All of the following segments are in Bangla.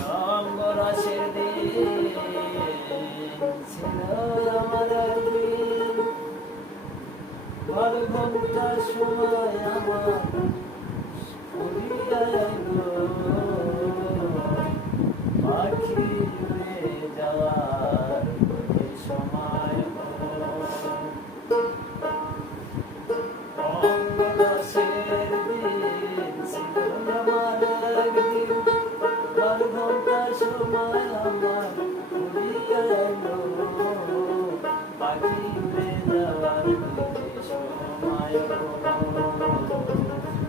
রঙ্গরসের দিন ছিল আমার একদিন, 12 ঘন্টা সময় আমার ফুরিয়া আইল, পাখি উড়ে যাওয়ার সময় রঙ্গরসের দিন ছিল আমার একদিন, 12 ঘন্টা সময় আমার ফুরিয়া আইল, পাখি উড়ে যাওয়ার সময়,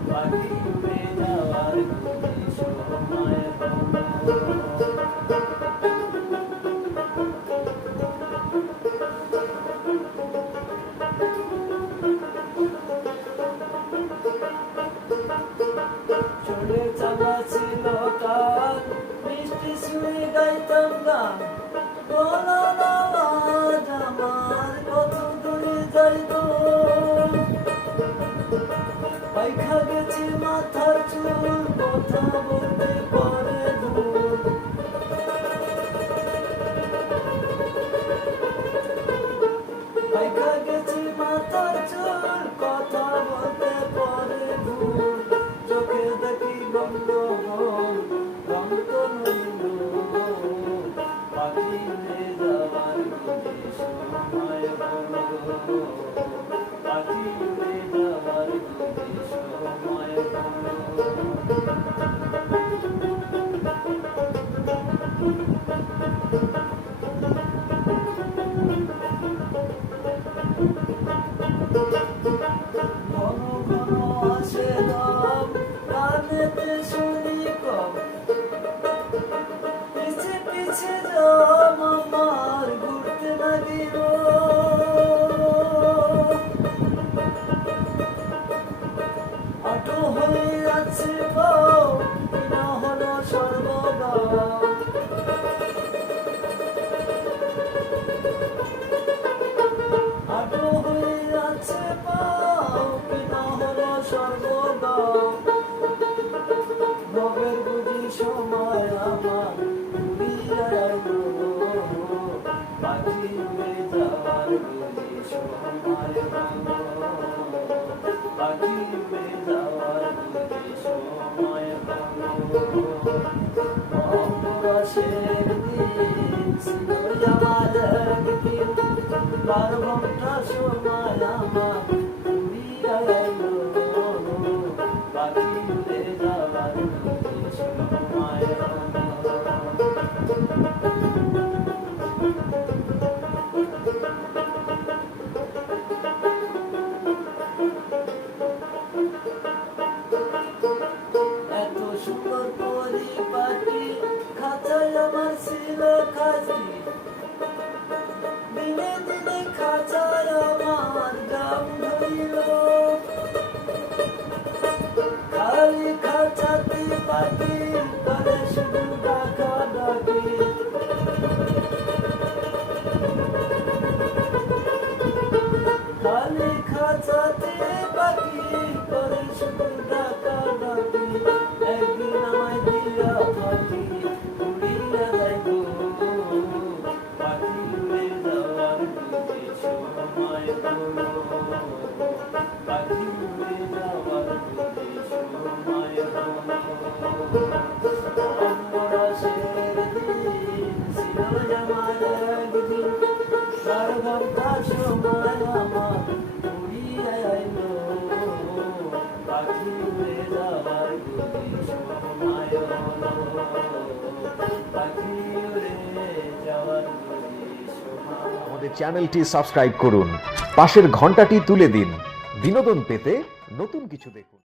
পাখি উড়ে যাওয়ার সময়। চলে যাওয়া ছিল কাল, মিষ্টি শুনে গাইতাম গান, গলার আওয়াজ আমার কত দূরে যাইত, পাইখা গেছে মাথার চুল, কথা বলতে পারে ভুল, পাইখা গেছে মাথার চুল, কথা বলতে পারে ভুল, চোখে দেখি গন্ডগোল, রং তো নইল, পাখি উড়ে যাওয়ার সময় হলো, পাখি উড়ে যাওয়ার সময় হলো। ঘন ঘন আসে দম, কানেতে শুনি কম, পিছে পিছে জম আমার ঘুরতে লাগিল, আটো হয়ে আছে পাও, কিনা হলো সর্বদাম, আটো হয়ে আছে পাও, কিনা হলো সর্বদাম, ভবের বুঝি সময় আমার ফুরিয়া আইল, পাখি উড়ে যাওয়ার বুঝি সময় হলো, পাখি উড়ে যাওয়ার বুঝি সময় হলো। রঙ্গরসের দিন ছিল আমার একদিন, 12 ঘন্টা সময় আমার ফুরিয়া আইল, পাখি উড়ে যাওয়ার বুঝি সময় হলো। এত সুন্দর পরিপাটি খাঁচায় আমার ছিল খাঁচি, দিনে দিনে খাঁচায় আমার গাম ধরিল, খালি খাঁচাতে পাখি করে শুধু ডাকা ডাকি, খালি খাঁচাতে পাখি করে শুধু ডাকা ডাকি, একদিন আমায় দিয়া পাখি উড়িয়া যাইব, পাখি উড়ে যাওয়ার বুঝি সময় হলো, পাখি উড়ে যাওয়ার বুঝি সময় হলো। রঙ্গরসের দিন ছিল আমার একদিন, 12 ঘন্টা সময় আমার ফুরিয়া আইল, পাখি উড়ে যাওয়ার বুঝি সময় হলো, পাখি উড়ে যাওয়ার বুঝি সময়। আমাদের চ্যানেলটি সাবস্ক্রাইব করুন, পাশের ঘন্টাটি তুলে দিন, বিনোদন পেতে নতুন কিছু দেখুন।